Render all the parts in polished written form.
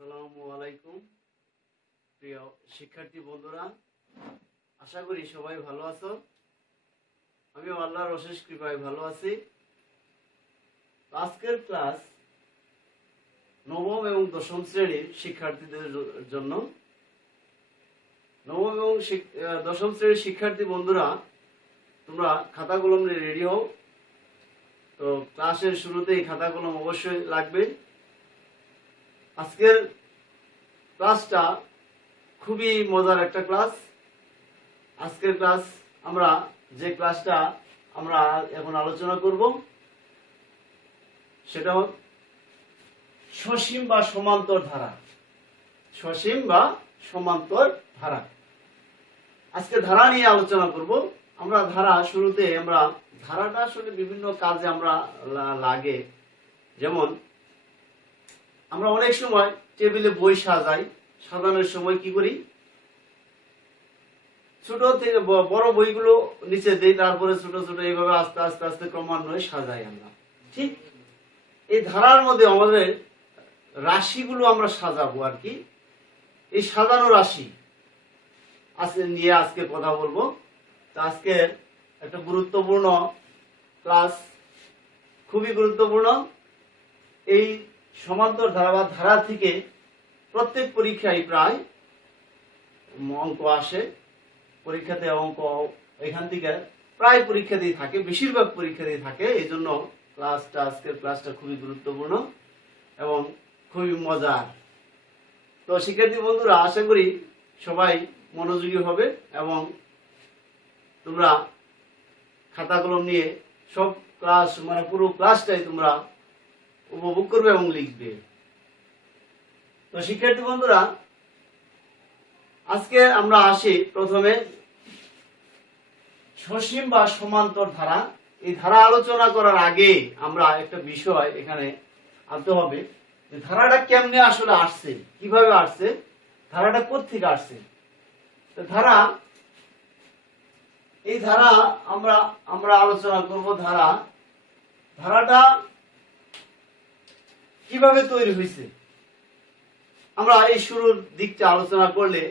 আসসালামু আলাইকুম প্রিয় শিক্ষার্থী বন্ধুরা, আশা করি সবাই ভালো আছো। আমি আল্লাহর অশেষ কৃপায় ভালো আছি। আজকের ক্লাস নবম এবং দশম শ্রেণীর শিক্ষার্থীদের জন্য। নবম এবং দশম শ্রেণীর শিক্ষার্থী বন্ধুরা, তোমরা খাতা কলম নিয়ে রেডি হও। তো ক্লাসের শুরুতেই খাতা কলম অবশ্যই লাগবে। আজকের ক্লাসটা খুবই মজার একটা ক্লাস। আজকের ক্লাস যে ক্লাসটা আমরা এখন আলোচনা করব সেটা সসীম বা সমান্তর ধারা। সসীম বা সমান্তর ধারা, আজকে ধারা নিয়ে আলোচনা করব আমরা। ধারাটা আসলে বিভিন্ন কাজে আমরা লাগে। যেমন আমরা অনেক সময় টেবিলে বই সাজাই, সাজানোর সময় কি করি, ছোট থেকে বড় বইগুলো নিচে দেই, তারপরে ছোট ছোট এইভাবে আস্তে আস্তে আস্তে ক্রমান্বয়ে সাজাই আমরা। ঠিক এই ধারার মধ্যে আমাদের রাশিগুলো আমরা সাজাবো আর কি। এই সাজানো রাশি নিয়ে আজকে কথা বলবো। তো আজকের একটা গুরুত্বপূর্ণ ক্লাস, খুবই গুরুত্বপূর্ণ। এই সমান্তর ধারা বা ধারা থেকে প্রত্যেক পরীক্ষায় প্রায় অঙ্ক আসে। পরীক্ষাতে অঙ্ক এখান থেকে প্রায় পরীক্ষাতেই থাকে, বেশিরভাগ পরীক্ষাতেই থাকে। এই জন্য আজকের ক্লাসটা খুবই গুরুত্বপূর্ণ এবং খুবই মজার। তো শিক্ষার্থী বন্ধুরা, আশা করি সবাই মনোযোগী হবে এবং তোমরা খাতা কলম নিয়ে সব ক্লাস পুরো ক্লাসটাই তোমরা উপভোগ করবে এবং লিখবে। তো শিক্ষার্থী বন্ধুরা, আজকে আমরা আসি প্রথমে সসীম বা সমান্তর ধারা। এই ধারা আলোচনা করার আগে আমরা একটা বিষয় এখানে আনতে হবে, যে ধারাটা কেমনে আসলে আসছে, কিভাবে আসছে, ধারাটা কোত্থেকে আসছে। তো এই ধারা আমরা আলোচনা করব। ধারাটা কিভাবে তৈরি হয়েছে আমরা এই শুরুর দিকটা আলোচনা করলে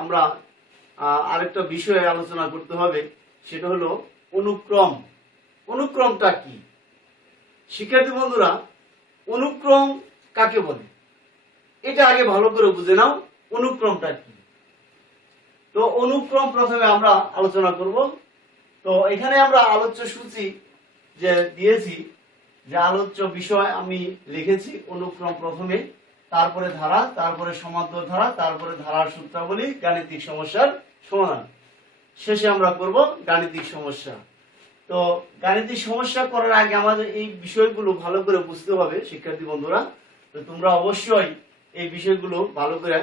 আমরা আরেকটা বিষয়ে আলোচনা করতে হবে, সেটা হলো অনুক্রম। অনুক্রমটা কি শিক্ষার্থী বন্ধুরা? অনুক্রম কাকে বলে এটা আগে ভালো করে বুঝে নাও। অনুক্রমটা কি? তো অনুক্রম প্রথমে আমরা আলোচনা করব। তো এখানে আমরা আলোচ্য সূচি যে দিয়েছি, যে আলোচ্য বিষয় আমি লিখেছি অনুক্রম প্রথমে, তারপরে ধারা, তারপরে সমান্তর ধারা, তারপরে ধারার সূত্রাবলী, গাণিতিক সমস্যার সমাধান, শেষে আমরা করব গাণিতিক সমস্যা। তো গাণিতিক সমস্যা করার আগে আমাদের এই বিষয়গুলো ভালো করে বুঝতে হবে শিক্ষার্থী বন্ধুরা। তো তোমরা অবশ্যই এই বিষয়গুলো ভালো করে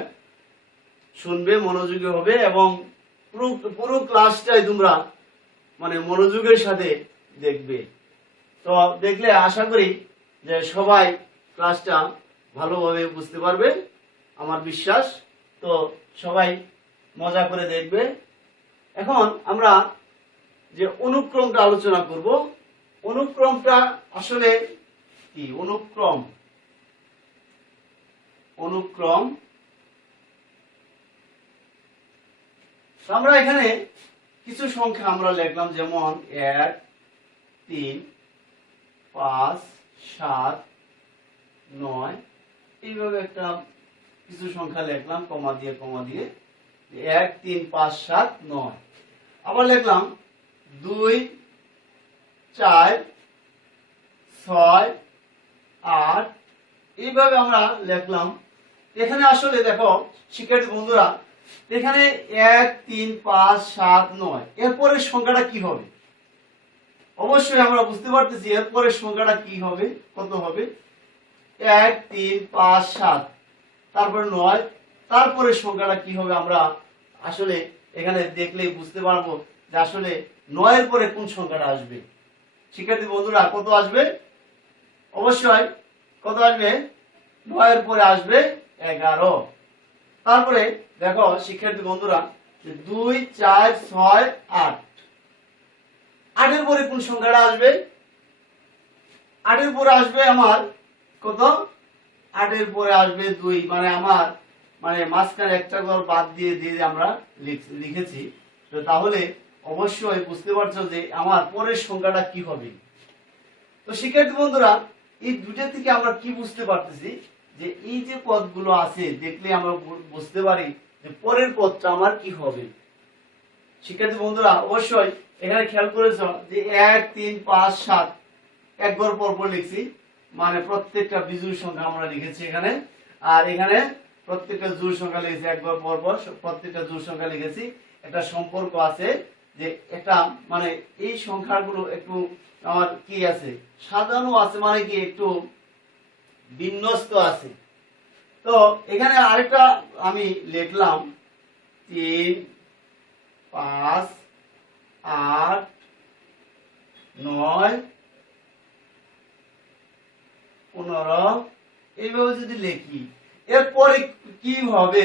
শুনবে, মনোযোগী হবে এবং পুরো ক্লাসটাই তোমরা মনোযোগের সাথে দেখবে। তো দেখলে আশা করি যে সবাই ক্লাসটা ভালোভাবে বুঝতে পারবে, আমার বিশ্বাস। তো সবাই মজা করে দেখবে। এখন আমরা যে অনুক্রমটা আলোচনা করব, অনুক্রমটা আসলে কি? অনুক্রম আমরা এখানে কিছু সংখ্যা আমরা লিখলাম, যেমন 1, 3, 5, 7, 9, এইভাবে একটা কিছু সংখ্যা লিখলাম কমা দিয়ে 1, 3, 5, 7, 9। আবার লিখলাম 2, 4, 6, 8, এইভাবে আমরা লিখলাম। এখানে আসলে দেখো শিক্ষার্থী বন্ধুরা, এখানে 1, 3, 5, 7, 9 এরপরের সংখ্যাটা কি হবে? অবশ্যই আমরা বুঝতে পারতেছি এরপরের সংখ্যাটা কি হবে, কত হবে? 1, 3, 5, 7, তারপরে 9, তারপরে সংখ্যাটা কি হবে আমরা আসলে এখানে দেখলেই বুঝতে পারবো যে আসলে 9 এর পরে কোন সংখ্যাটা আসবে। শিক্ষার্থী বন্ধুরা, কত আসবে? অবশ্যই কত আসবে? 9 এর পরে আসবে 11। তারপরে দেখো শিক্ষার্থী বন্ধুরা, 2, 4, 6, 8, 8 এর পরে কোন সংখ্যাটা আসবে? 8 এর পরে আসবে আমার কত? 8 এর পরে আসবে 2, মানে আমার মানে মাঝখানে একটা ঘর বাদ দিয়ে দিয়ে আমরা লিখেছি। তো তাহলে অবশ্যই বুঝতে পারছো যে আমার পরের সংখ্যাটা কি হবে। তো শিক্ষার্থী বন্ধুরা, এই দুটো থেকে আমরা কি বুঝতে পারতেছি যে এই যে পদগুলো আছে দেখলে আমরা বুঝতে পারি যে পরের পদটা আমার কি হবে। শিক্ষার্থী বন্ধুরা অবশ্যই এখানে খেয়াল করেছো যে 1 3 5 7 এক ঘর পর পর লিখছি, মানে প্রত্যেকটা বিজোড় সংখ্যা আমরা লিখেছি এখানে, আর এখানে প্রত্যেকটা জোড় সংখ্যা লিখেছি এক ঘর পর পর প্রত্যেকটা জোড় সংখ্যা লিখেছি। একটা সম্পর্ক আছে যে একটা মানে এই সংখ্যাগুলো একটু আমার কি আছে সাজানো আছে, মানে কি একটু বিন্যস্ত আছে। তো এখানে আরেকটা আমি লিখলাম 3 5 8 9 15 এইভাবে যদি লিখি এরপরে কি হবে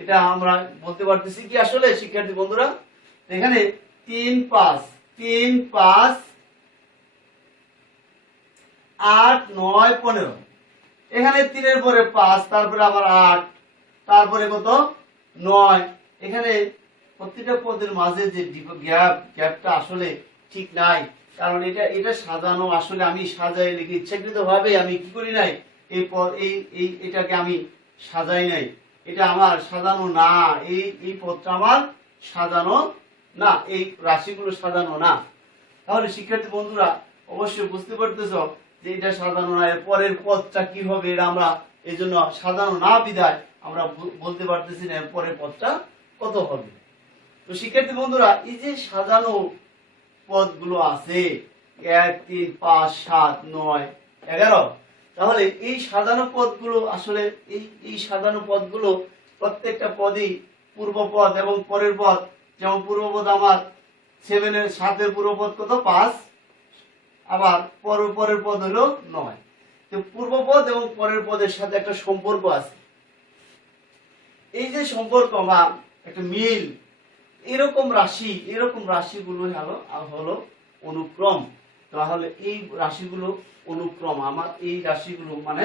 এটা আমরা বলতে পারতেছি কি আসলে শিক্ষার্থী বন্ধুরা। এখানে 3 5 3 5 8 9 15, এখানে 3 এর পরে 5, তারপরে আবার 8, তারপরে কত 9। এখানে প্রত্যেকটা পদের মাঝে যে গ্যাপটা আসলে ঠিক নাই, কারণ এটা সাজানো আসলে আমি সাজাই লিখি ইচ্ছাকৃত ভাবে আমি কি করি নাই এই এটাকে আমি সাজাই নাই, এটা আমার সাজানো না, এই পদটা আমার সাজানো না, এই রাশিগুলো সাজানো না। তাহলে শিক্ষার্থী বন্ধুরা অবশ্যই বুঝতে পারতেছো যে এটা সাজানো না, এর পরের পদটা কি হবে এটা আমরা এই জন্য সাজানো না বিধায় আমরা বলতে পারতেছি না এর পরের পদটা কত হবে। তো শিক্ষার্থী বন্ধুরা এই যে সাজানো পদগুলো আছে 1 3 5 7 9 11, তাহলে এই সাজানো পদগুলো আসলে এই সাজানো পদগুলো প্রত্যেকটা পদই পূর্বপদ এবং পরের পদ। যেমন পূর্বপদ আমার 7 এর পূর্বপদ কত 5, আবার পরের পদ হলো 9। তো পূর্বপদ এবং পরের পদের সাথে একটা সম্পর্ক আছে, এই যে সম্পর্ক বা একটা মিল, এরকম রাশিগুলো হলো অনুক্রম। তাহলে এই রাশিগুলো অনুক্রম, আমার এই রাশিগুলো মানে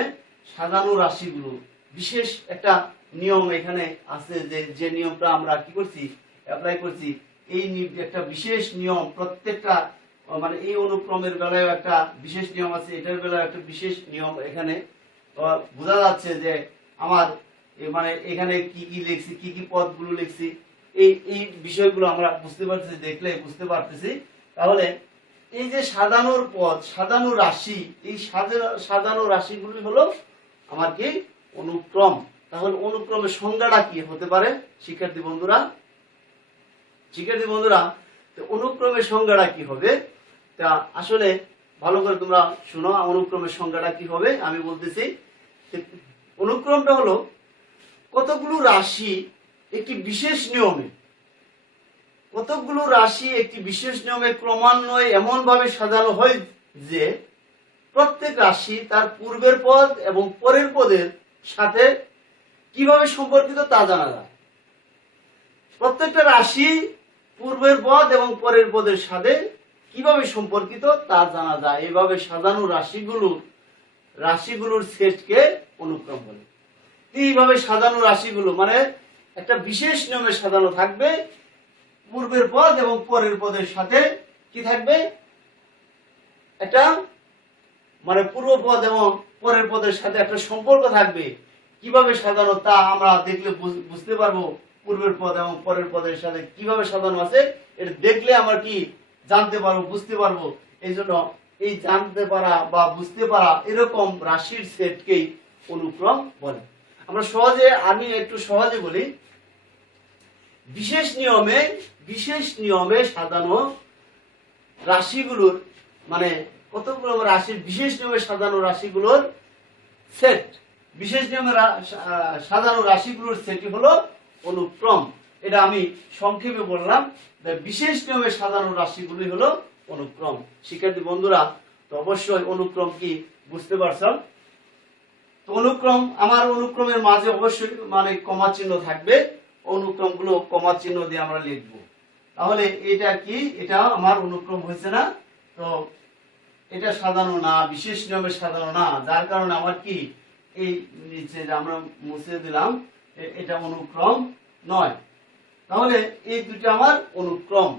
সাজানো রাশিগুলো বিশেষ একটা নিয়ম এখানে আছে, যে নিয়মটা আমরা কি করছি অ্যাপ্লাই করছি। এই একটা বিশেষ নিয়ম প্রত্যেকটা মানে এই অনুক্রমের বেলায় একটা বিশেষ নিয়ম আছে, এটার বেলায় একটা বিশেষ নিয়ম এখানে বোঝা যাচ্ছে যে আমার মানে এখানে কি কি লিখছি, কি কি পদগুলো লিখছি, এই বিষয়গুলো আমরা বুঝতে পারতেছি, দেখলে বুঝতে পারতেছি। তাহলে এই যে সাজানোর পদ সাজানো রাশি, এই সাজানো রাশিগুলি হলো আমার কি অনুক্রম। তাহলে অনুক্রমের সংজ্ঞাটা কি হতে পারে শিক্ষার্থী বন্ধুরা? তো অনুক্রমের সংজ্ঞাটা কি হবে তা আসলে ভালো করে তোমরা শোনো, অনুক্রমের সংজ্ঞাটা কি হবে আমি বলতেছি। অনুক্রমটা হলো কতগুলো রাশি একটি বিশেষ নিয়মে ক্রমান্বয়ে এমন ভাবে সাজানো হয় যে প্রত্যেক রাশি তার পূর্বের পদ এবং পরের পদের সাথে কিভাবে সম্পর্কিত তা জানা যায়। প্রত্যেকটা রাশি পূর্বের পদ এবং পরের পদের সাথে কিভাবে সম্পর্কিত তা জানা যায়। এইভাবে সাজানো রাশিগুলোর সেটকে অনুক্রম বলে। এইভাবে সাজানো রাশিগুলো মানে একটা বিশেষ নিয়মে সাজানো থাকবে, পূর্বের পদ এবং পরের পদের সাথে কি থাকবে একটা মানে পূর্ব পদ এবং পরের পদের সাথে একটা সম্পর্ক থাকবে। কিভাবে সাজানো তা আমরা দেখলে বুঝতে পারবো, পূর্বের পদ এবং পরের পদের সাথে কিভাবে সাজানো আছে এটা দেখলে আমরা কি জানতে পারবো, বুঝতে পারবো। এই জন্য এই জানতে পারা বা বুঝতে পারা এরকম রাশির সেটকেই অনুক্রম বলে। আমি একটু সহজে বলি, বিশেষ নিয়মে সাজানো রাশিগুলোর মানে কতগুলো রাশির বিশেষ নিয়মে সাজানো রাশিগুলোর সেট, বিশেষ নিয়মে সাজানো রাশিগুলোর সেটই হলো অনুক্রম। এটা আমি সংক্ষেপে বললাম, বিশেষ নিয়মে সাজানো রাশিগুলি হলো অনুক্রম। শিক্ষার্থী বন্ধুরা তো অবশ্যই অনুক্রম কি বুঝতে পারছো? তো আমার অনুক্রমের মাঝে অবশ্যই মানে কমা চিহ্ন থাকবে, অনুক্রম গুলো কমা চিহ্ন দিয়ে আমরা লিখবো। তাহলে এটা কি, এটা আমার অনুক্রম হয়েছে না, তো এটা সাজানো না, বিশেষ নিয়মে সাজানো না, যার কারণে আমার কি এই নিচে যে আমরা মুছে দিলাম এটা অনুক্রম নয়। তাহলে এই দুটো আমার অনুক্রম।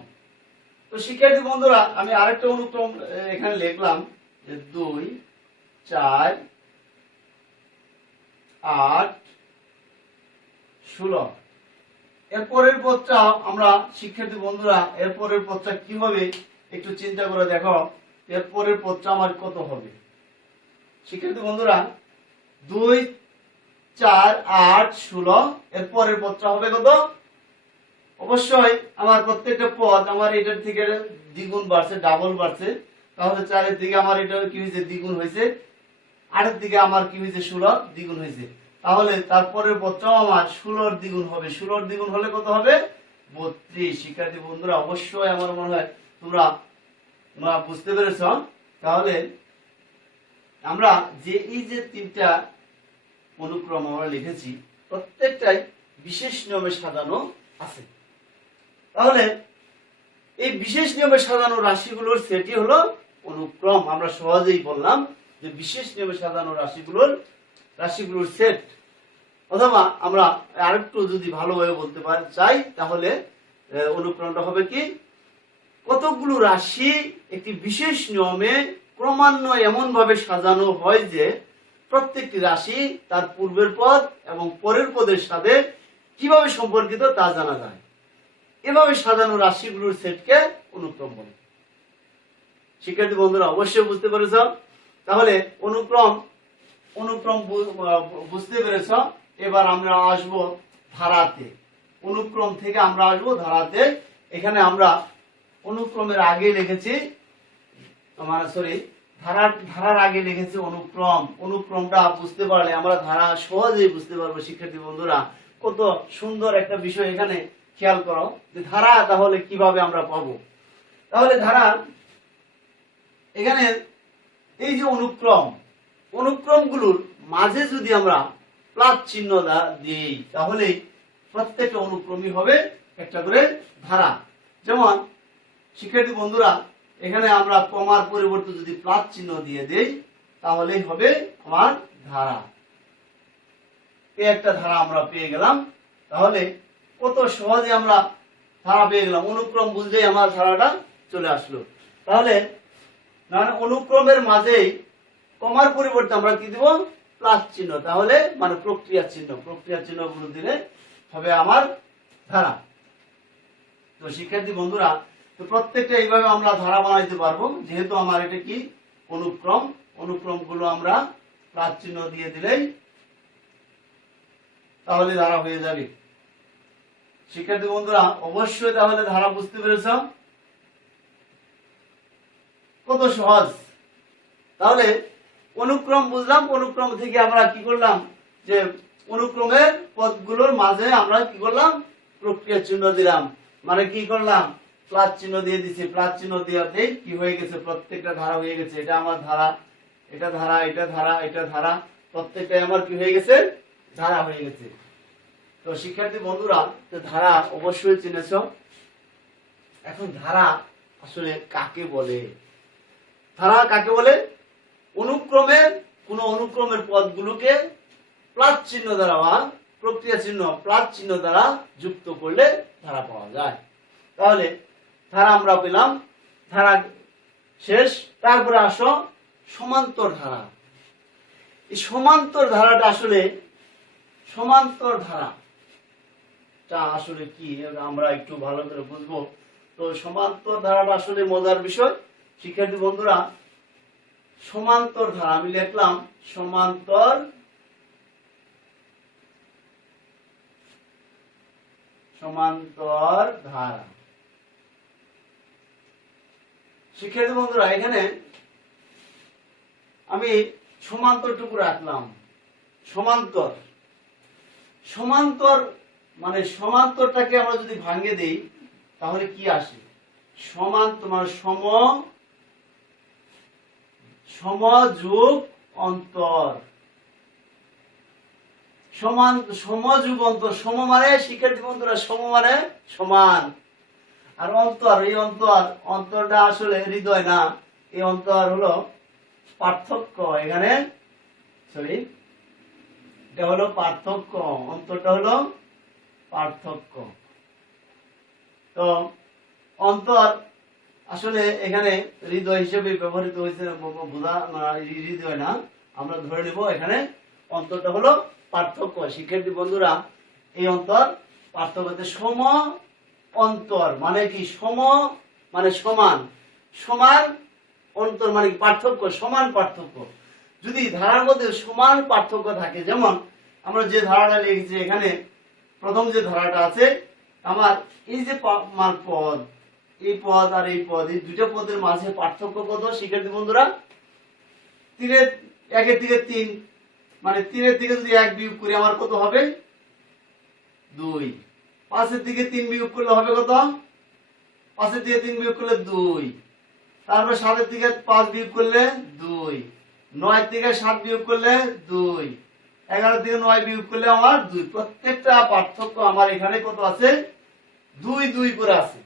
তো শিক্ষার্থী বন্ধুরা আমি আরেকটা অনুক্রম এখানে লিখলাম যে 2 4 8 16। এরপরের পদটা আমরা শিক্ষার্থী বন্ধুরা এরপরের পদটা কি হবে একটু চিন্তা করে দেখো। এরপরের পদটা আমার কত হবে শিক্ষার্থী বন্ধুরা? 2 4 8 16। এরপরের পদটা হবে কত? অবশ্যই আমার প্রত্যেকটা পদ আমার এটার থেকে দ্বিগুণ বাড়ছে, ডাবল বাড়ছে। তাহলে 4 এর দিকে আমার এটা কি হয়েছে? দ্বিগুণ হয়েছে। 8 এর দিকে আমার কি হয়েছে? 16 দ্বিগুণ হয়েছে। তাহলে তারপরের পদটাও আমার 16 দ্বিগুণ হবে। 16 দ্বিগুণ হলে কত হবে? 32। শিক্ষার্থী বন্ধুরা অবশ্যই আমার মনে হয় তোমরা বুঝতে পেরেছ। তাহলে আমরা যে এই যে তিনটা অনুক্রম আমরা লিখেছি প্রত্যেকটাই বিশেষ নিয়মে সাজানো আছে। তাহলে এই বিশেষ নিয়মে সাজানো রাশিগুলোর সেটই হলো অনুক্রম। আমরা সহজেই বললাম যে বিশেষ নিয়মে সাজানো রাশিগুলোর সেট। অথবা আমরা আরেকটু যদি ভালোভাবে বলতে চাই তাহলে অনুক্রমটা হবে কি? কতগুলো রাশি একটি বিশেষ নিয়মে ক্রমান্বয়ে এমন ভাবে সাজানো হয় যে প্রত্যেকটি রাশি তার পূর্বের পদ এবং পরের পদের সাথে কিভাবে সম্পর্কিত তা জানা যায়। এভাবে সাজানো রাশিগুলোর সেটকে অনুক্রম বলে। শিক্ষার্থী বন্ধুরা অবশ্যই বুঝতে পেরেছ। তাহলে অনুক্রম বুঝতে পেরেছ। এবার আমরা আসব ধারাতে। অনুক্রম থেকে আমরা আসব ধারাতে। এখানে আমরা অনুক্রমের আগে লিখেছি ধারার আগে লিখেছি অনুক্রম। অনুক্রমটা বুঝতে পারলে আমরা ধারা সহজেই বুঝতে পারবো। শিক্ষার্থী বন্ধুরা কত সুন্দর একটা বিষয় এখানে খেয়াল করো যে ধারা তাহলে কিভাবে আমরা পাবো। তাহলে ধারা এখানে এই যে অনুক্রমগুলোর মাঝে যদি আমরা প্লাস চিহ্ন দিই তাহলে প্রত্যেকটা অনুক্রমই হবে একটা করে ধারা। যেমন শিক্ষার্থী বন্ধুরা এখানে আমরা কমার পরিবর্তে যদি প্লাস চিহ্ন দিয়ে দেই তাহলেই হবে আমার ধারা। এই একটা ধারা আমরা পেয়ে গেলাম। তাহলে কত সহজে আমরা ধারা পেয়ে গেলাম। অনুক্রম বুঝলেই আমার ধারাটা চলে আসলো। তাহলে অনুক্রমের মাঝেই কমার পরিবর্তে আমরা কি দিব? প্লাস চিহ্ন। তাহলে মানে প্রক্রিয়া চিহ্নগুলো দিলে হবে আমার ধারা। তো শিক্ষার্থী বন্ধুরা তো প্রত্যেকটা এইভাবে আমরা ধারা বানাইতে পারবো। যেহেতু আমার এটা কি অনুক্রমগুলো আমরা প্লাস চিহ্ন দিয়ে দিলেই তাহলে ধারা হয়ে যাবে। শিক্ষার্থী বন্ধুরা অবশ্যই তাহলে ধারা বুঝতে পেরেছ। কত সহজ। তাহলে অনুক্রম বুঝলাম। অনুক্রম থেকে আমরা কি করলাম? যে অনুক্রমের পদগুলোর মাঝে আমরা কি করলাম? প্রক্রিয়া চিহ্ন দিলাম। মানে কি করলাম? প্লাস চিহ্ন দিয়ে দিচ্ছি। প্লাস চিহ্ন দেওয়াতেই কি হয়ে গেছে? প্রত্যেকটা ধারা হয়ে গেছে। এটা আমার ধারা, এটা ধারা, এটা ধারা, এটা ধারা, প্রত্যেকটাই আমার কি হয়ে গেছে? ধারা হয়ে গেছে। তো শিক্ষার্থী বন্ধুরা ধারা অবশ্যই চিনেছ। এখন ধারা আসলে কাকে বলে? ধারা কাকে বলে? অনুক্রমের পদগুলোকে প্লাস চিহ্ন দ্বারা বা প্রক্রিয়া চিহ্ন প্লাস চিহ্ন দ্বারা যুক্ত করলে ধারা পাওয়া যায়। তাহলে ধারা আমরা পেলাম। ধারা শেষ। তারপরে আসো সমান্তর ধারা। এই সমান্তর ধারাটা আসলে কি আমরা একটু ভালো করে বুঝবো। তো সমান্তর ধারাটা আসলে মজার বিষয়। শিক্ষার্থী বন্ধুরা সমান্তর ধারা আমি লিখলাম সমান্তর ধারা। শিক্ষার্থী বন্ধুরা এখানে আমি সমান্তরটুকু রাখলাম। সমান্তর মানে সমান্তরটাকে আমরা যদি ভাঙিয়ে দেই তাহলে কি আসে? সমযোগ অন্তর। সমযোগ অন্তর। সম মানে শিক্ষার্থী বন্ধুরা মানে সমান। আর অন্তর, এই অন্তরটা আসলে হৃদয় না, এই অন্তর হলো পার্থক্য। এখানে এটা হলো পার্থক্য, অন্তরটা হলো পার্থক্য। তো অন্তর আসলে এখানে হৃদয় হিসেবে ব্যবহৃত হয়েছে, বোঝা হৃদয় না, আমরা ধরে নিব এখানে অন্তরটা হলো পার্থক্য। শিক্ষার্থী বন্ধুরা, এই অন্তর পার্থক্য, সম অন্তর মানে কি? সম মানে সমান, সমান অন্তর মানে পার্থক্য, সমান পার্থক্য। যদি ধারার মধ্যে সমান পার্থক্য থাকে, যেমন আমরা যে ধারাটা লিখেছি এখানে, প্রথম যে ধারাটা আছে আমার, এই যে পদ, এই পদ আর এই পদ, এই দুইটা পদের মাঝে পার্থক্য কত শিক্ষার্থী বন্ধুরা? তিনের একের থেকে তিন, মানে তিনের থেকে যদি এক বিয়োগ করি আমার কত হবে? 2। 5-এর থেকে 3 বিয়োগ করলে হবে কত? 5-এর থেকে 3 বিয়োগ করলে 2। তারপর 7-এর থেকে 5 বিয়োগ করলে 2। 9-এর থেকে 7 বিয়োগ করলে 2। 11-এর থেকে 9 বিয়োগ করলে আমার 2। প্রত্যেকটা পার্থক্য আমার এখানে কত আছে? 2 2 করে আছে।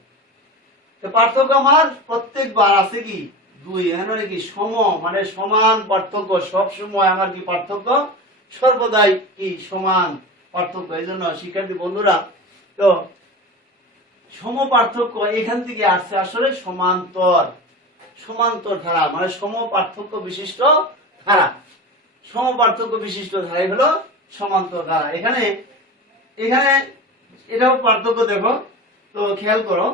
তো পার্থক্য আমার প্রত্যেকবার আছে কি? 2। এখানে কি? সম মানে সমান পার্থক্য, সব সময় আমার কি পার্থক্য? সর্বদাই কি? সমান পার্থক্য। এই জন্য শিক্ষার্থী বন্ধুরা, তো সম পার্থক্য এখান থেকে আসছে আসলে সমান্তর, সমান্তর ধারা মানে সম পার্থক্য বিশিষ্ট ধারা। সম পার্থক্য বিশিষ্ট ধারাই হলো সমান্তর ধারা। এখানে এখানে এটাও পার্থক্য, দেখো তো খেয়াল করো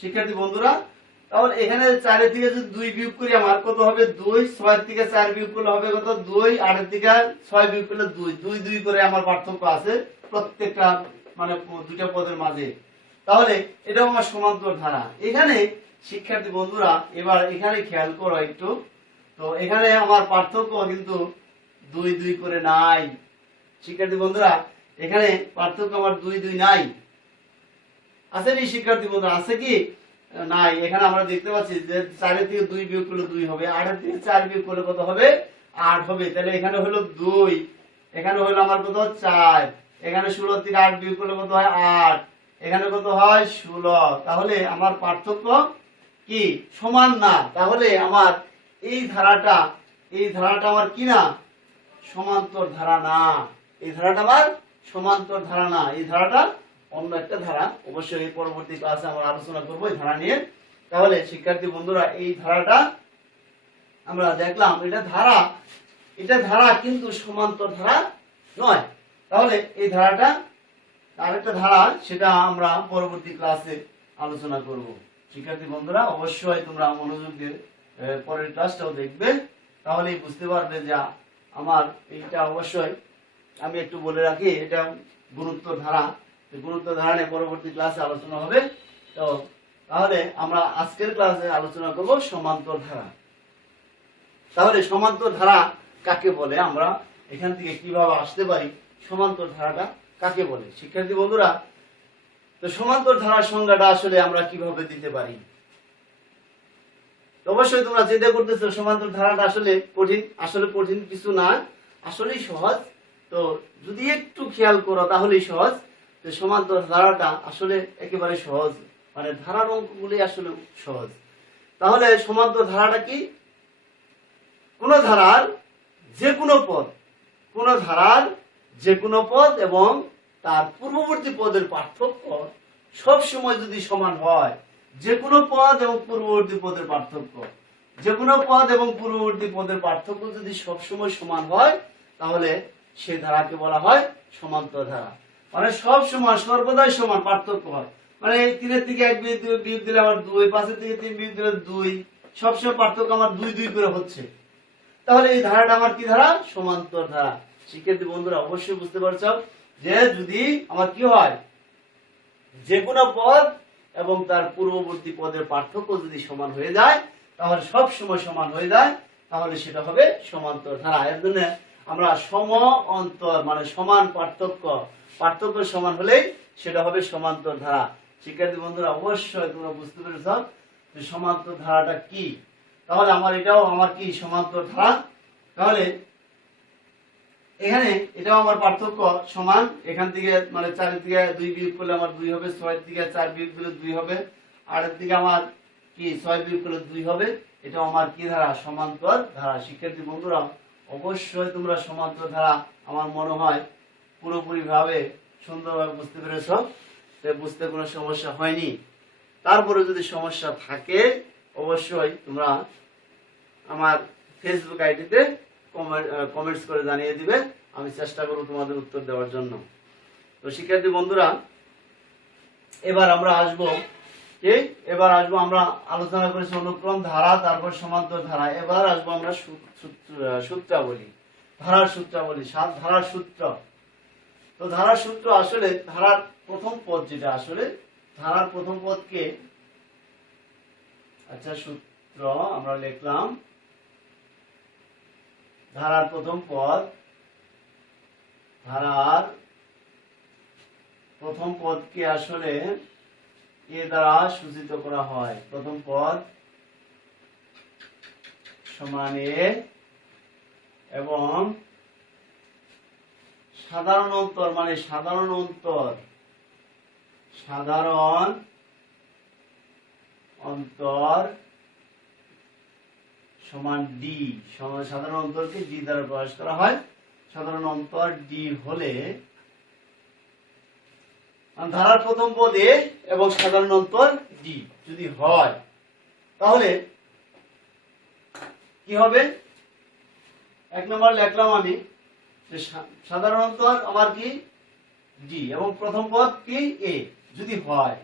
শিক্ষার্থী বন্ধুরা, তাহলে এখানে 4-এর থেকে যদি 2 বিয়োগ করি আমার কত হবে? 2। 6-এর থেকে 4 বিয়োগ করলে হবে কত? 2। 8-এর থেকে 6 বিয়োগ করলে 2। 2 2 করে আমার পার্থক্য আছে প্রত্যেকটা মানে দুইটা পদের মাঝে। তাহলে এটাও আমার সমান্তর ধারা। এখানে শিক্ষার্থী বন্ধুরা এবার এখানে খেয়াল করো একটু, তো এখানে আমার পার্থক্য কিন্তু 2 2 করে নাই শিক্ষার্থী বন্ধুরা, এখানে পার্থক্য আমার 2 2 নাই। আছে নি শিক্ষার্থী বন্ধুরা? আছে কি? নাই। এখানে আমরা দেখতে পাচ্ছি যে 4-এর থেকে 2 বিয়োগ করলে 2 হবে, 8-এর থেকে 4 বিয়োগ করলে কত হবে? 8 হবে। তাহলে এখানে হলো 2, এখানে হলো আমার কত? 4। এখানে 16 থেকে 8 বিয়োগ করলে কত হয়? 8। এখানে কত হয়? 16। তাহলে আমার পার্থক্য কি? সমান না। তাহলে আমার এই ধারাটা আমার কি না? সমান্তর ধারা না। এই ধারাটা আমার সমান্তর ধারা না, এই ধারাটা অন্য একটা ধারা। অবশ্যই এই পরবর্তী ক্লাসে আমরা আলোচনা করব এই ধারা নিয়ে। তাহলে শিক্ষার্থী বন্ধুরা, এই ধারাটা আমরা দেখলাম, এটা ধারা কিন্তু সমান্তর ধারা নয়। তাহলে এই ধারাটা আরেকটা ধারা, সেটা আমরা পরবর্তী ক্লাসে আলোচনা করব। শিক্ষার্থী বন্ধুরা, অবশ্যই তোমরা মনোযোগ দিয়ে পরের ক্লাসটাও দেখবে, তাহলেই বুঝতে পারবে যে আমার এইটা অবশ্যই আমি একটু বলে রাখি, এটা গুরুত্ব ধারা। গুরুত্ব ধারা নিয়ে পরবর্তী ক্লাসে আলোচনা হবে। তো তাহলে আমরা আজকের ক্লাসে আলোচনা করব সমান্তর ধারা। তাহলে সমান্তর ধারা কাকে বলে, আমরা এখান থেকে কিভাবে আসতে পারি, সমান্তর ধারাটা কাকে বলে শিক্ষার্থী বন্ধুরা? তো সমান্তর ধারার সংজ্ঞাটা আসলে আমরা কিভাবে দিতে পারি? অবশ্যই তোমরা চিন্তা করতেছো সমান্তর ধারাটা আসলে কঠিন। আসলে কঠিন কিছু না, আসলেই সহজ। তো যদি একটু খেয়াল করো তাহলেই সহজ। তো সমান্তর ধারাটা আসলে একেবারে সহজ, মানে ধারার অঙ্কগুলি আসলে সহজ। তাহলে সমান্তর ধারাটা কি? কোন ধারার যে কোনো পদ, কোন ধারার যে কোনো পদ এবং তার পূর্ববর্তী পদের পার্থক্য সব সময় যদি সমান হয়, যে কোনো পদ এবং পূর্ববর্তী পদের পার্থক্য, যে কোনো পদ এবং পূর্ববর্তী পদের পার্থক্য যদি সব সময় সমান হয়, তাহলে সেই ধারাকে বলা হয় সমান্তর ধারা। মানে সব সময় সর্বদাই সমান পার্থক্য হয়। মানে 3-এর থেকে 1 বিয়োগ দিলে আমার 2, 5-এর থেকে 3 বিয়োগ দিলে 2, সবসময় পার্থক্য আমার 2 2 করে হচ্ছে। তাহলে এই ধারাটা আমার কি ধারা? সমান্তর ধারা। শিক্ষার্থী বন্ধুরা, অবশ্যই বুঝতে পারছো যে যদি আমার কি হয়, যে কোনো পদ এবং তার পূর্ববর্তী পদের পার্থক্য যদি সমান হয়ে যায়, তাহলে সব সময় সমান হয়ে যায়, তাহলে সেটা হবে সমান্তর ধারা। এর জন্য আমরা সম অন্তর মানে সমান পার্থক্য, পার্থক্য সমান হলেই সেটা হবে সমান্তর ধারা। শিক্ষার্থী বন্ধুরা, অবশ্যই তোমরা বুঝতে পেরেছ যে সমান্তর ধারাটা কি। তাহলে আমার এটাও আমার কি? সমান্তর ধারা। তাহলে এখানে এটাও আমার পার্থক্য সমান। এখান থেকে মানে 4-এর থেকে 2 বিয়োগ করলে আমার 2 হবে, 6-এর থেকে 4 বিয়োগ করলে 2 হবে, 8-এর থেকে আমার কি 6 বিয়োগ করলে 2 হবে। এটাও আমার কি ধারা? সমান্তর ধারা। শিক্ষার্থী বন্ধুরা, অবশ্যই তোমরা সমান্তর ধারা আমার মনে হয় পুরোপুরি ভাবে সুন্দরভাবে বুঝতে পেরেছো। বুঝতে কোনো সমস্যা হয়নি। তারপরে যদি সমস্যা থাকে অবশ্যই তোমরা আমার ফেসবুক আইডিতে কমেন্টস করে জানিয়ে দিবে, আমি চেষ্টা করব তোমাদের উত্তর দেওয়ার জন্য। তো শিক্ষার্থী বন্ধুরা, এবার আমরা আসবো আমরা আলোচনা করেছি অনুক্রম ধারা, তারপর সমান্তর ধারা। এবার আসবো আমরা সূত্রাবলী, ধারার সূত্রাবলী, ধারার সূত্র। তো ধারার সূত্র আসলে ধারার প্রথম পদ, যেটা আসলে ধারার প্রথম পদকে, আচ্ছা সূত্র আমরা লিখলাম ধারার প্রথম পদ, ধারার প্রথম পদকে আসলে এ দ্বারা সূচিত করা হয়। প্রথম পদ সমান এ এবং সাধারণ অন্তর মানে সাধারণ অন্তর সমান ডি। সাধারণ অন্তরকে ডি দ্বারা প্রকাশ করা হয়। সাধারণ অন্তর ডি হলে ধারার প্রথম পদ এ এবং সাধারণ অন্তর ডি যদি হয় তাহলে কি হবে? এক নম্বর লিখলাম আমি যে সাধারণ অন্তর আমার কি ডি এবং প্রথম পদ কি এ যদি হয়,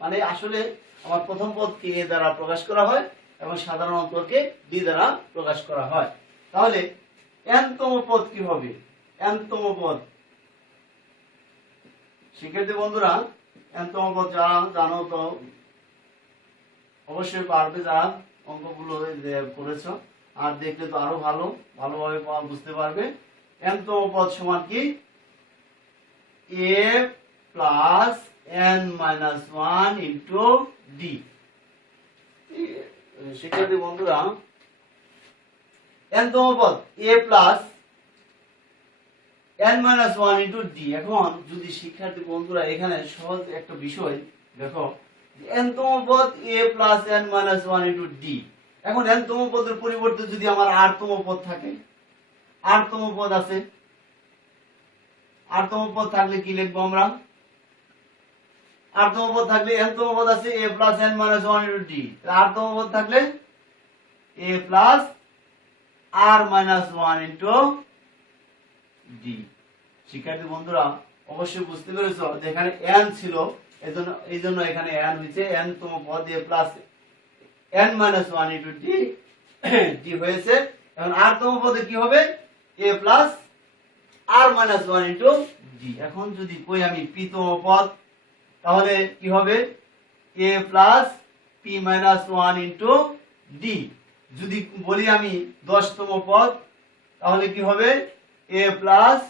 মানে আসলে আমার প্রথম পদকে এ দ্বারা প্রকাশ করা হয় এবং সাধারণ অন্তরকে ডি দ্বারা প্রকাশ করা হয়। তাহলে n-তম পদ কি হবে? n-তম পদ, শিক্ষার্থী বন্ধুরা n-তম পদ যারা জানো তো অবশ্যই পারবে, যারা অঙ্কগুলো করেছো, আর দেখলে তো আরো ভালোভাবে বুঝতে পারবে। n-তম পদ সমান কি a plus n-1 into D. শিক্ষার্থী বন্ধুরা n-তম পদ a plus n-1 into D. এখন যদি শিক্ষার্থী বন্ধুরা এখানে সহজ একটা বিষয় দেখো, n-তম পদ a plus n-1 into D. এখন n-তম পদের পরিবর্তে যদি আমার r-তম পদ থাকে, r-তম পদ আছে, r-তম পদ থাকলে কি লিখবো আমরা? r-তম পদ থাকলে n-তম পদ আছে a plus n-1 into D, r-তম পদ থাকলে a plus r-1 into D. শিক্ষার্থী বন্ধুরা অবশ্যই বুঝতে পেরেছো যে এখানে n ছিল, এই জন্য এখানে n হয়েছে n-তম পদ a plus n-1 into D হয়েছে। এখন r-তম পদে কি হবে? a plus r-1 into D. এখন যদি কই আমি p-তম পদ তাহলে কি হবে? a plus p-1 into D. যদি বলি আমি 10-তম পদ তাহলে কি হবে? a প্লাস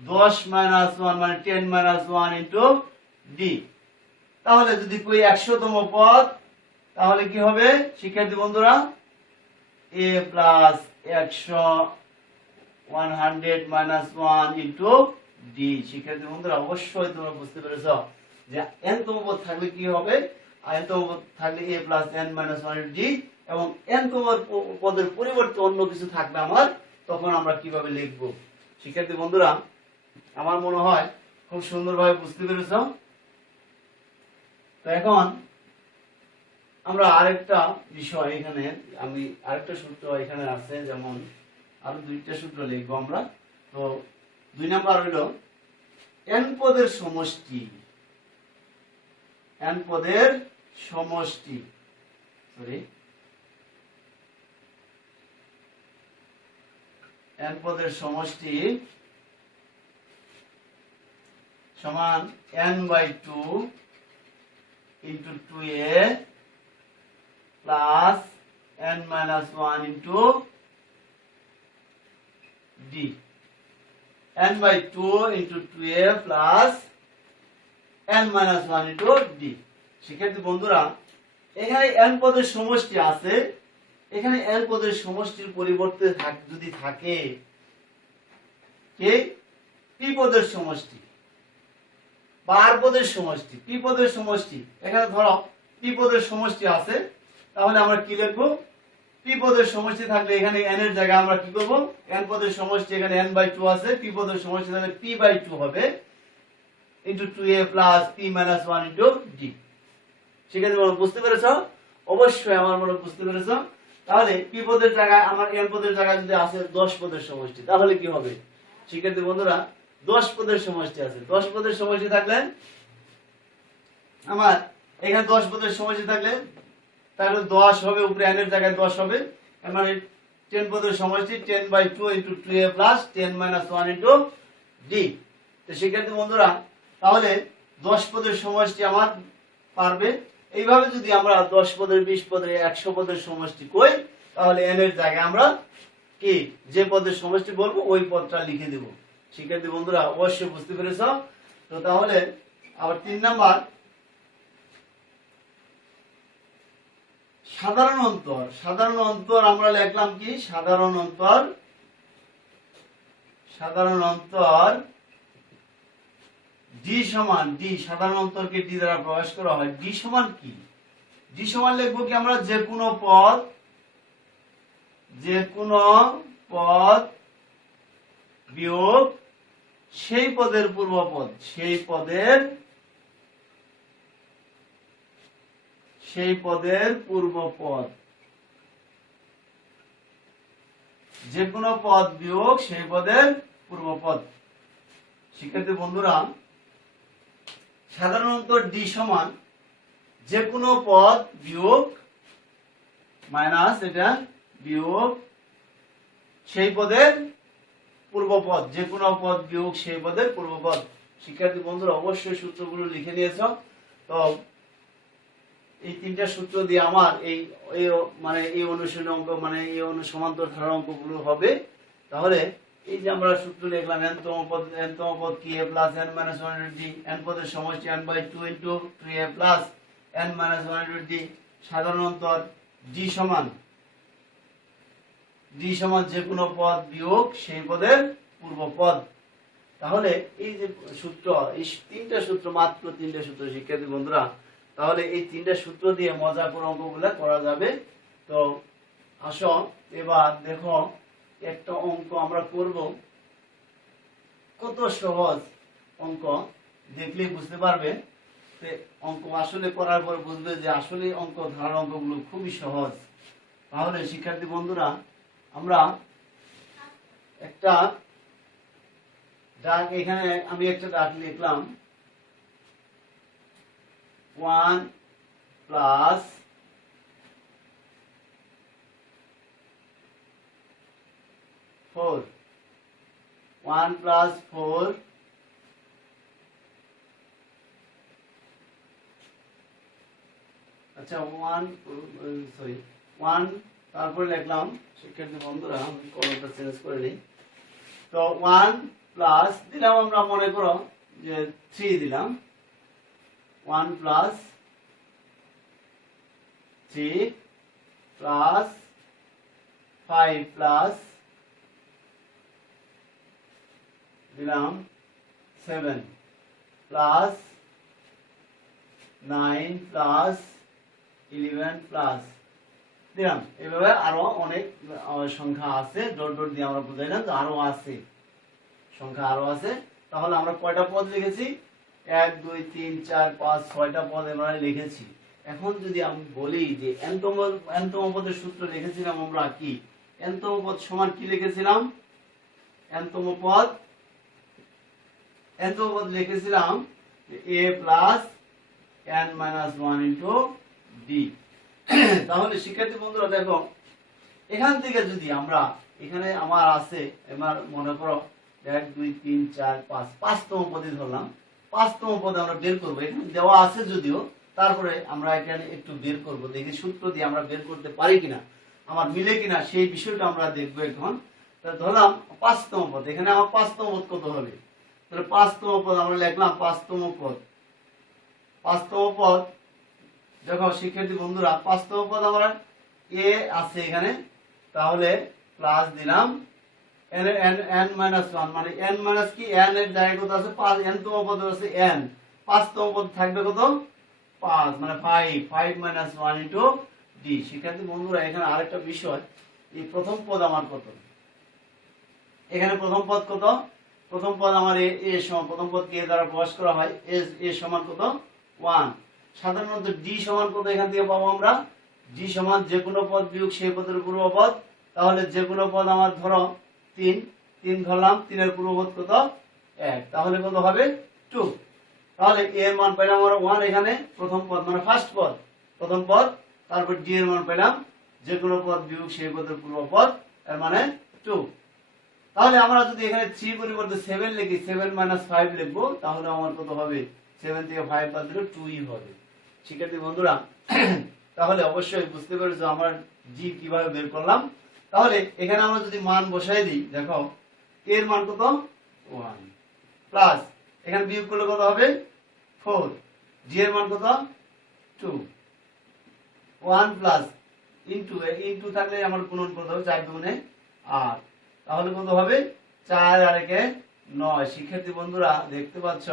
10-1 মানে 10-1 ইন্টু ডি। তাহলে যদি কই 100-তম পদ তাহলে কি হবে শিক্ষার্থী বন্ধুরা? a plus 100-1 into D. শিক্ষার্থী বন্ধুরা অবশ্যই তোমরা বুঝতে পেরেছো যে n-তম পদ থাকলে কি হবে? n-তম পদ থাকলে a plus n-1 into D এবং n-তম পদের পরিবর্তে অন্য কিছু থাকবে আমার, তখন আমরা কিভাবে লিখবো? শিক্ষার্থী বন্ধুরা আমার মনে হয় খুব সুন্দরভাবে বুঝতে পেরেছো। তো এখন আমরা আরেকটা বিষয় এখানে, আমি আরেকটা সূত্র এখানে আছে, যেমন আরো দুইটা সূত্র লিখবো আমরা। তো 2 নাম্বার হলো n পদের সমষ্টি, n পদের সমষ্টি সমান n/2 into 2a plus n-1 into D. n/2 into 2a plus n-1 into D. শিক্ষার্থী বন্ধুরা এখানে n পদের সমষ্টি আছে, এখানে n পদের সমষ্টির পরিবর্তে যদি থাকে কি p পদের সমষ্টি বা r পদের সমষ্টি, p পদের সমষ্টি, এখানে ধরো p পদের সমষ্টি আছে, তাহলে আমরা কি লিখবো? পি পদের সমষ্টি থাকলে এখানে n এর জায়গায় আমরা কি করব, n পদের সমষ্টি এখানে n/2 আছে, পি পদের সমষ্টি তাহলে p/2 হবে into 2a plus p - 1 into d। ঠিক আছে, তোমরা বুঝতে পেরেছো? অবশ্যই আমার মনে বুঝতে পেরেছো। তাহলে পি পদের জায়গায় আমার n পদের জায়গায় যদি আসে 10 পদের সমষ্টি, তাহলে কি হবে? শিক্ষার্থী বন্ধুরা 10 পদের সমষ্টি আছে, 10 পদের সমষ্টি থাকলে আমার এখানে 10 পদের সমষ্টি থাকলে তাহলে 10 হবে, উপরে n এর জায়গায় 10 হবে, মানে 10 পদের সমষ্টি 10/2 into 2a plus 10 - 1 into d। তো শিক্ষার্থী বন্ধুরা তাহলে 10 পদের সমষ্টি আমার পারবে। এইভাবে যদি আমরা 10 পদের, 20 পদের, 100 পদের সমষ্টি কই, তাহলে n এর জায়গায় আমরা কি যে পদের সমষ্টি বলবো ওই পদটা লিখে দেব। শিক্ষার্থী বন্ধুরা অবশ্যই বুঝতে পেরেছো? তো তাহলে আবার 3 নাম্বার সাধারণ অন্তর। সাধারণ অন্তর আমরা লিখলাম কি, সাধারণ অন্তর ডি সমান ডি, সাধারণ অন্তরকে ডি দ্বারা প্রকাশ করা হয়। ডি সমান কি? ডি সমান লিখবো কি আমরা যে কোনো পদ বিয়োগ সেই পদের পূর্বপদ, সেই পদের পূর্বপদ, যে কোনো পদ বিয়োগ সেই পদের পূর্বপদ। শিক্ষার্থী বন্ধুরা সাধারণত ডি সমান যে কোনো পদ বিয়োগ মাইনাস এটা বিয়োগ সেই পদের পূর্বপদ, যে কোনো পদ বিয়োগ সেই পদের পূর্বপদ। শিক্ষার্থী বন্ধুরা অবশ্যই সূত্রগুলো লিখে নিয়েছো। তো এই তিনটা সূত্র দিয়ে আমার এই মানে এই অনুশীলনী অঙ্ক, মানে এই সমান্তর ধারা অঙ্কগুলো হবে। তাহলে এই যে আমরা সূত্র লিখলাম n তম পদ কি a plus n - 1 into d, n পদের সমষ্টি n/2 into 3a plus n - 1 into d, সাধারণ অন্তর d সমান যে কোনো পদ বিয়োগ সেই পদের পূর্বপদ। তাহলে এই যে সূত্র, এই তিনটা সূত্র, মাত্র তিনটা সূত্র শিক্ষার্থী বন্ধুরা, তাহলে এই তিনটা সূত্র দিয়ে মজা করে অঙ্কগুলো করা যাবে। তো আসো এবার দেখো একটা অঙ্ক আমরা করব, কত সহজ অঙ্ক, দেখলেই বুঝতে পারবে। অঙ্ক আসলে করার পর বুঝবে যে আসলে অঙ্ক, ধারার অঙ্কগুলো খুবই সহজ। তাহলে শিক্ষার্থী বন্ধুরা আমরা একটা দাগ, এখানে আমি একটা দাগ লিখলাম 1 প্লাস 4, 1 প্লাস 4 আচ্ছা 1 তারপরে লিখলাম, শিক্ষার্থী বন্ধুরা আমি কলমটা চেঞ্জ করে নিই। তো 1 প্লাস দিলাম, আমরা মনে করো যে 3 দিলাম, 1 প্লাস 3 প্লাস 5 প্লাস দিলাম 7 প্লাস 9 প্লাস 11 প্লাস দিলাম। এভাবে আরো অনেক সংখ্যা আছে, ডট ডট দিয়ে আমরা বুঝাইলাম যে আরো আছে, সংখ্যা আরো আছে। তাহলে আমরা কয়টা পদ লিখেছি? 1 2 3 4 5 6টা পদ আমরা লিখেছি। এখন যদি আমি বলি যে n তম পদের সূত্র লিখেছিলাম আমরা কি, n তম পদ সমান কি লিখেছিলাম? n তম পদ লিখেছিলাম a plus n - 1 into d। তাহলে শিক্ষার্থী বন্ধুরা দেখো এখান থেকে যদি আমরা, এখানে আমার আছে, এবার মনে করো 1 2 3 4 5, 5তম পদে ধরলাম, 5তম পদে আমরা বের করব। এখানে দেওয়া আছে যদিও, তারপরে আমরা এখানে একটু বের করব, দেখি সূত্র দিয়ে আমরা বের করতে পারি কিনা, আমার মিলে কিনা, সেই বিষয়টা আমরা দেখবো এখন। তাহলে ধরলাম 5তম পদ, এখানে আমার 5তম পদ কত হবে? তাহলে 5তম পদ আমরা লিখলাম, 5তম পদ দেখো শিক্ষার্থী বন্ধুরা 5তম পদ আমরা a আছে এখানে, তাহলে প্লাস দিলাম n - 1, মানে n মাইনাস কি, n এর জায়গায় কত আছে? 5, n তম পদ আছে n, 5তম পদ থাকবে কত? 5, মানে 5 - 1 ইনটু ডি। শিক্ষার্থী বন্ধুরা এখানে আরেকটা বিষয়, এই প্রথম পদ আমার কত, এখানে প্রথম পদ কত, প্রথম পদ আমার এ সমান, প্রথম পদকে এ দ্বারা প্রকাশ করা হয়, এ সমান কত 1। সাধারণত ডি সমান কত এখান থেকে পাবো আমরা, ডি সমান যে কোনো পদ বিয়োগ সেই পদের পূর্বপদ। তাহলে যে কোনো পদ আমার ধরো 3, 3 ধরলাম, 3 এর পূর্বপদ কত 1, তাহলে কত হবে 2। তাহলে এ এর মান পেলাম আমরা 1 এখানে, প্রথম পদ মানে ফার্স্ট পদ, প্রথম পদ। তারপর ডি এর মান পেলাম যে কোনো পদ বিয়োগ সেই পদের পূর্বপদ, এর মানে 2। তাহলে আমরা যদি এখানে 3 পরিবর্তে 7 লিখি, 7 - 5 লিখবো, তাহলে আমার কত হবে, 7 থেকে 5 বাদ দিলে 2ই হবে। শিক্ষার্থী বন্ধুরা তাহলে অবশ্যই বুঝতে পেরেছো আমরা জি কিভাবে বের করলাম। তাহলে এখানে আমরা যদি মান বসাই দিই, দেখো এর মান কত 1 প্লাস এখানে বিয়োগ করলে কত হবে 4, জি এর মান কত 2, 1 প্লাস ইনটু থাকলে আমার গুণন করতে হবে 4 দুগুণে 8, তাহলে কত হবে 4 আর 1 9। শিক্ষার্থী বন্ধুরা দেখতে পাচ্ছ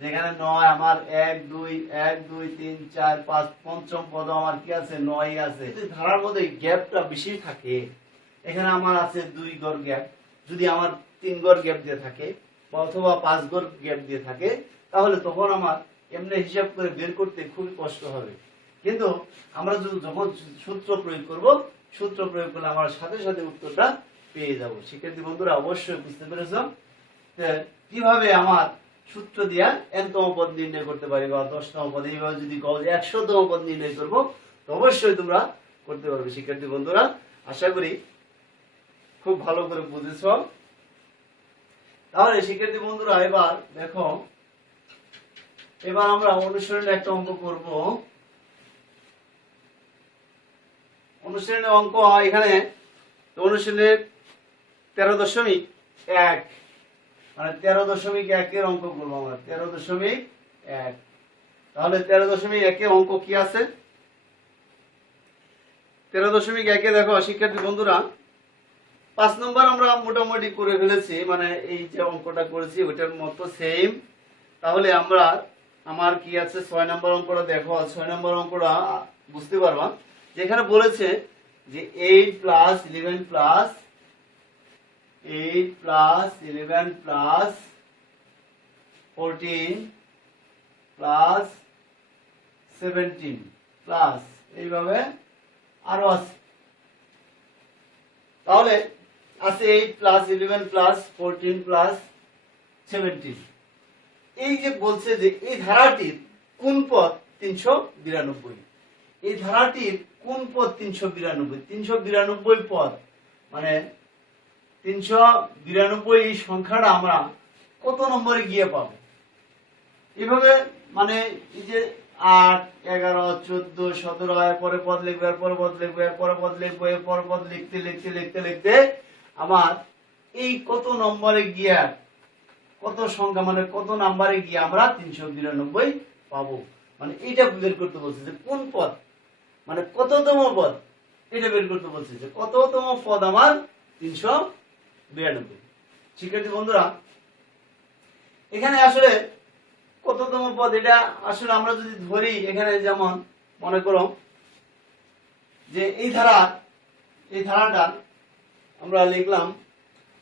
যেখানে 9 আমার 1 2 1 2 3 4 5 পঞ্চম পদ আমার কি আছে 9 আছে। ধারার মধ্যে গ্যাপটা বেশি থাকে, এখানে আমার আছে 2 গড় গ্যাপ, যদি আমার 3 গড় গ্যাপ দিয়ে থাকে অথবা 5 গড় গ্যাপ দিয়ে থাকে, তাহলে তখন আমার এমনি হিসাব করে বের করতে খুবই কষ্ট হবে। কিন্তু আমরা যখন সূত্র প্রয়োগ করব, সূত্র প্রয়োগ করলে আমরা সাথে সাথে উত্তরটা পেয়ে যাব। শিক্ষার্থী বন্ধুরা অবশ্যই বুঝতে পেরেছো কিভাবে আমার সূত্র দিয়া n তম পদ নির্ণয় করতে পারি বা 10তম পদ, এইভাবে যদি 100তম পদ নির্ণয় করবো তো অবশ্যই তোমরা করতে পারবে। শিক্ষার্থী বন্ধুরা আশা করি খুব ভালো করে বুঝেছো। তাহলে শিক্ষার্থী বন্ধুরা এবার দেখো, এবার আমরা অনুশীলনে একটা অঙ্ক করব। অনুশীলনের অঙ্ক এখানে অনুশীলনে 13.1 মানে 13.1 এর অঙ্ক করবো আমরা, 13.1। তাহলে 13.1 এর অঙ্ক কি আছে, 13.1 দেখো শিক্ষার্থী বন্ধুরা 5 নম্বর আমরা মোটামুটি করে ফেলেছি, মানে এই যে অঙ্কটা করেছি ওইটার মতো সেম। তাহলে আমরা আমার কি আছে 6 নম্বর অঙ্কটা দেখো, 6 নম্বর অঙ্কটা বুঝতে পারবা, যেখানে বলেছে যে 8 + 11 + 8 + 11 + 14 + 17 প্লাস এইভাবে আরো আছে। তাহলে আছে 8 + 11 + 14 + 17। এই যে বলছে যে এই ধারাটির কোন পদ 392, এই ধারাটির কোন পদ 392, 392 পদ মানে 392 এই সংখ্যাটা আমরা কত নম্বরে গিয়ে পাবো। এভাবে মানে এই যে 8 11 14 17 এর পরে পদ লিখবো, এর পরে পদ লিখবো, এর পরে পদ লিখবো, এর পরে পদ লিখতে লিখতে লিখতে লিখতে আমার এই কত নম্বরে গিয়ে, কত সংখ্যা মানে কত নম্বরে গিয়ে আমরা 392 পাবো। মানে এটা বের করতে বলছে যে কোন পদ মানে কততম পদ, এটা বের করতে বলছে যে কততম পদ আমার 392। শিক্ষার্থী বন্ধুরা এখানে আসলে কততম পদ এটা আসলে আমরা যদি ধরি, এখানে যেমন মনে করো যে এই ধারাটা আমরা লিখলাম।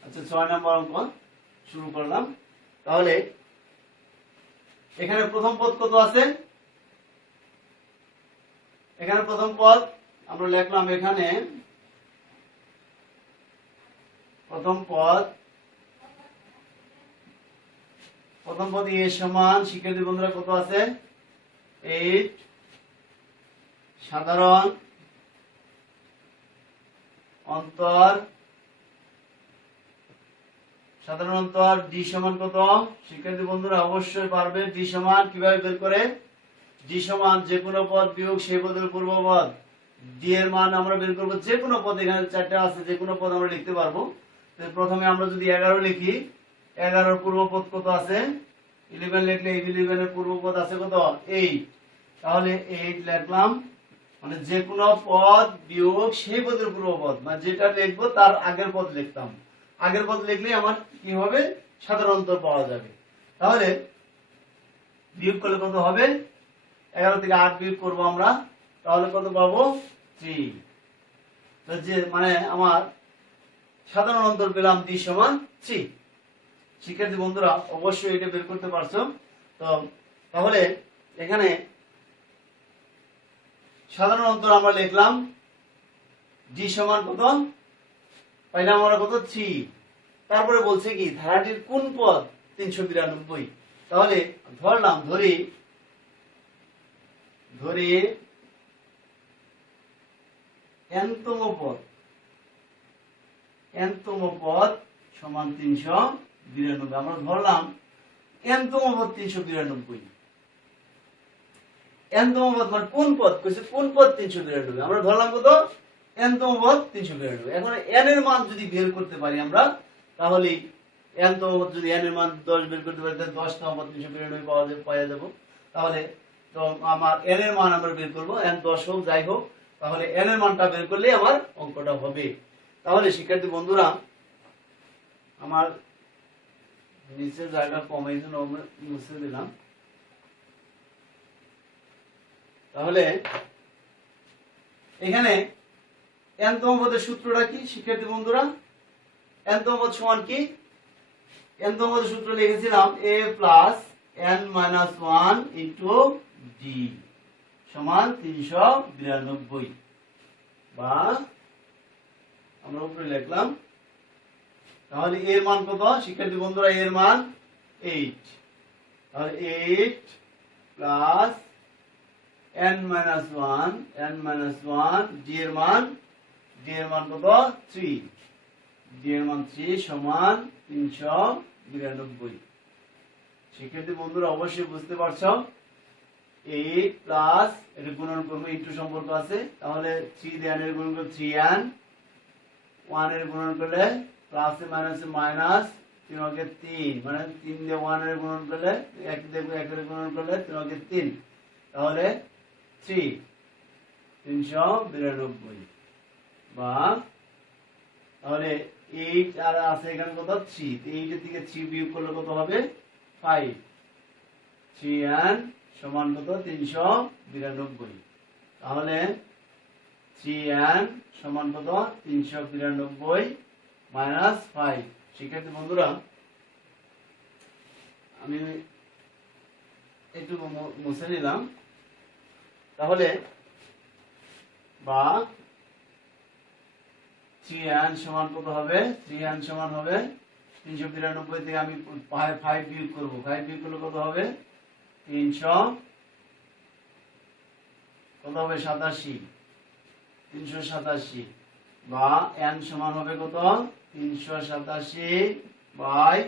আচ্ছা 6 নম্বর অঙ্ক শুরু করলাম। তাহলে এখানে প্রথম পদ কত আছে, এখানে প্রথম পদ আমরা লিখলাম, এখানে প্রথম পদ এ সমান শিক্ষার্থী বন্ধুরা কত আছে 8, সাধারণ অন্তর ডি সমান কত, শিক্ষার্থী বন্ধুরা অবশ্যই পারবে ডি সমান কিভাবে বের করে, ডি সমান যে কোনো পদ বিয়োগ সেই পদের পূর্বপদ। ডি এর মান আমরা বের করবো যে কোনো পদ, এখানে 4টা আছে, যে কোনো পদ আমরা লিখতে পারবো। প্রথমে আমরা যদি 11 লিখি, 11 এর পূর্বপদ কত আছে 11 লিখলে 11 এর পূর্বপদ আছে কত 8, তাহলে 8 লিখলাম, মানে যে কোনো পদ বিয়োগ সেই পদের পূর্বপদ, মানে যেটা লিখবো তার আগের পদ লিখতাম, আগের পদ লিখলে আমার কি হবে সাধারণ অন্তর পাওয়া যাবে। তাহলে বিয়োগ করলে কত হবে, 11 থেকে 8 বিয়োগ করবো আমরা, তাহলে কত পাবো 3। তো যে মানে আমার সাধারণ অন্তর পেলাম d সমান 3। শিক্ষার্থী বন্ধুরা অবশ্যই এটা বের করতে পারছো। তো তাহলে এখানে সাধারণ অন্তর আমরা লিখলাম d সমান কত পাইলাম আমরা কত 3। তারপরে বলছে কি ধারাটির কোন পদ 392। তাহলে ধরলাম ধরি nতম পদ সমান 392। আমরা ধরলাম nতম পদ 392। nতম পদ মানে কোন পদ কইছে কোন পদ 392। আমরা ধরলাম কত nতম পদ 392। এখন n এর মান যদি বের করতে পারি আমরা তাহলে nতম পদ যদি n এর মান 10 বের করতে পারি তাহলে 10তম পদ 392 পাওয়া যাবে। তাহলে তো আমার n এর মান আমরা বের করব, n 10 হোক যাই হোক, তাহলে n এর মানটা বের করলে আমার অঙ্কটা হবে। তাহলে শিক্ষার্থী বন্ধুরা আমার নিচে জায়গা কম এই জন্য মুছে দিলাম। তাহলে এখানে nতম পদের সূত্রটা কি শিক্ষার্থী বন্ধুরা? nতম পদ সমান কি? nতম পদের সূত্র লিখেছিলাম a plus n minus 1 into d সমান 392। বা আমরা উপরে লিখলাম। তাহলে এর মান কত শিক্ষার্থী বন্ধুরা? এর মান 8। তাহলে 8 প্লাস n মাইনাস 1 d এর মান কত 3। d এর মান 3 সমান 392। শিক্ষার্থী বন্ধুরা অবশ্যই বুঝতে পারছো 8 প্লাস এটা গুণন করব, ইনটু সম্পর্ক আছে। তাহলে 3 দিয়ে n এর গুণন করলে 3n, 1 এর গুণন করলে প্লাস এ মাইনাস এ মাইনাস 3 কে 3 মানে 3 দিয়ে 1 এর গুণন করলে 1 দিয়ে 1 এর গুণন করলে 3 কে 3 তাহলে 392। বা তাহলে 8 আর আছে এখানে কত 3, 8 এর থেকে 3 বিয়োগ করলে কত হবে 5। 3n সমান কত 392। তাহলে 3n সমান কত 392 মাইনাস 5। শিক্ষার্থী বন্ধুরা আমি একটু মুছে নিলাম। তাহলে বা 3n সমান কত হবে? 3n সমান হবে 392 থেকে আমি 5 বিয়োগ করব, 5 বিয়োগ করলে কত হবে 300 কত হবে 387। বা n সমান হবে কত 387 বাই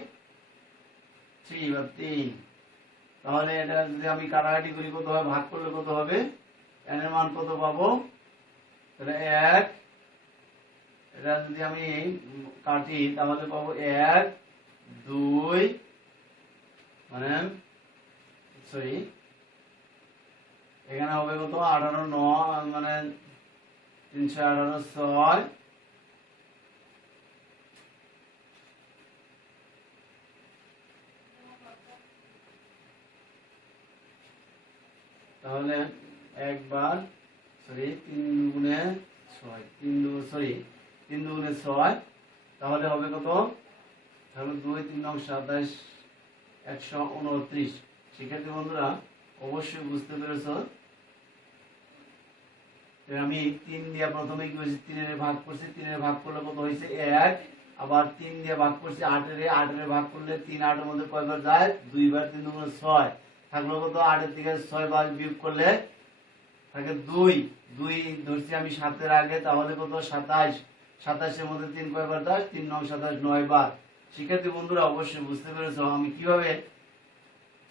3 বা 3। তাহলে এটা যদি আমি কাটাকাটি করি কত হবে, ভাগ করলে কত হবে, n এর মান কত পাবো? তাহলে 1, এটা যদি আমি কাটি তাহলে পাবো 1 2 মানে সরি এখানে হবে কত 18 9 মানে 318 6 তাহলে একবার সরি 3 গুণে 6 3 গুণে 6 তাহলে হবে কত? তাহলে 2 3 9 27 129। শিক্ষার্থী বন্ধুরা অবশ্যই বুঝতে পেরেছো আমি 3 দিয়ে প্রথমে কি হয়েছে 3 এর ভাগ করছি, 3 এর ভাগ করলে কত হয়েছে 1। আবার 3 দিয়ে ভাগ করছি 8 এর ভাগ করলে 3 8 এর মধ্যে কয়বার যায় 2 বার, 3 গুণে 6 থাকলো কত 8 এর থেকে 6 বার বিয়োগ করলে থাকে 2 ধরছি আমি 7 এর আগে তাহলে কত 27। 27 এর মধ্যে 3 কয়বার যায় 3 9 27 9 বার। শিক্ষার্থী বন্ধুরা অবশ্যই বুঝতে পেরেছো আমি কিভাবে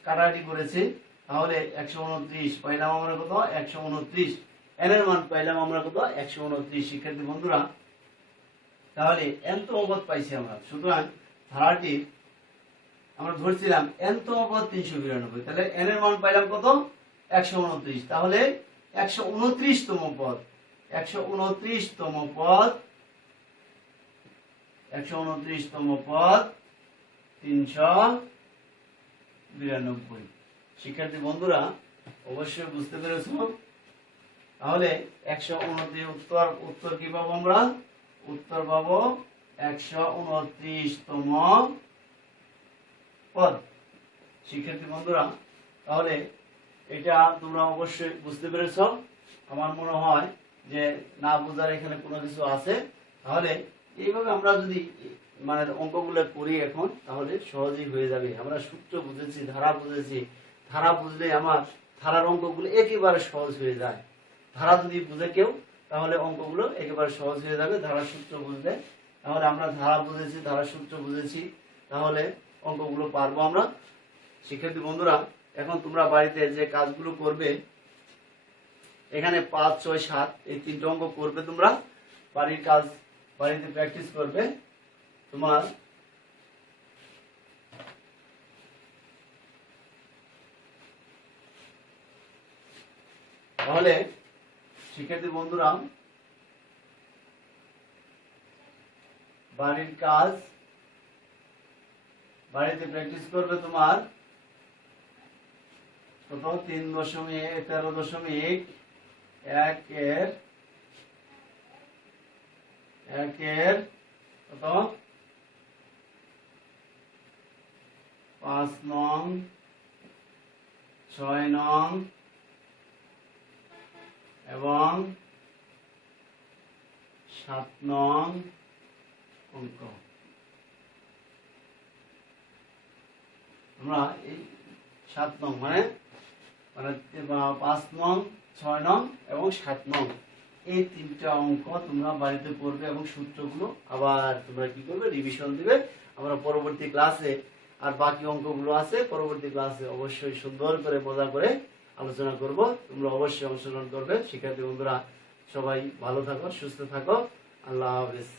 কাটাকাটি করেছি। তাহলে 129 পাইলাম আমরা কত 129। n এর মান পাইলাম আমরা কত 129। শিক্ষার্থী বন্ধুরা তাহলে nতম পদ পাইছি আমরা। সুতরাং ধারাটি আমরা ধরছিলাম nতম পদ 392। তাহলে n এর মান পাইলাম কত 129। তাহলে 129তম পদ 129তম পদ 392। শিক্ষার্থী বন্ধুরা অবশ্যই বুঝতে পেরেছো তাহলে 129 উত্তর উত্তর কি পাবো আমরা? উত্তর পাবো 129তম পদ। শিক্ষার্থী বন্ধুরা, তাহলে এটা তোমরা অবশ্যই বুঝতে পেরেছ। আমার মনে হয় যে না বোঝার এখানে কোনো কিছু আছে। তাহলে এইভাবে আমরা যদি মানে অঙ্কগুলো করি এখন, তাহলে সহজেই হয়ে যাবে। আমরা সূত্র বুঝেছি, ধারা বুঝেছি, ধারা বুঝলে আমার ধারার অঙ্কগুলো একেবারে সহজ হয়ে যায়। ধারা যদি বুঝে কেউ, তাহলে অঙ্কগুলো একেবারে সহজ হয়ে যাবে ধারা সূত্র বুঝলে। তাহলে আমরা ধারা বুঝেছি, ধারা সূত্র বুঝেছি, তাহলে অঙ্কগুলো পারবো আমরা। শিক্ষার্থী বন্ধুরা, এখন তোমরা বাড়িতে যে কাজগুলো করবে, এখানে 5, 6, 7 এই 3টে অঙ্ক করবে। তোমরা বাড়ির কাজ বাড়িতে প্র্যাকটিস করবে। তোমার তাহলে শিক্ষার্থী বন্ধুরা, বাড়ির কাজ বাড়িতে প্র্যাকটিস করবে। তোমার কত? 13.1 কত? 5 নং, 6 নং এবং 7 নং অঙ্ক। আমরা এই 7 নং মানে 5 নং, 6 নং এবং 7 নং এই 3টা অঙ্ক তোমরা বাড়িতে করবে এবং সূত্রগুলো আবার তোমরা কি করবে? রিভিশন দিবে। আমরা পরবর্তী ক্লাসে আর বাকি অঙ্কগুলো আছে, পরবর্তী ক্লাসে অবশ্যই সুন্দর করে মজা করে আলোচনা করব। তোমরা অবশ্যই অংশগ্রহণ করবে। শিক্ষার্থী বন্ধুরা, সবাই ভালো থাকো, সুস্থ থাকো। আল্লাহ হাফেজ।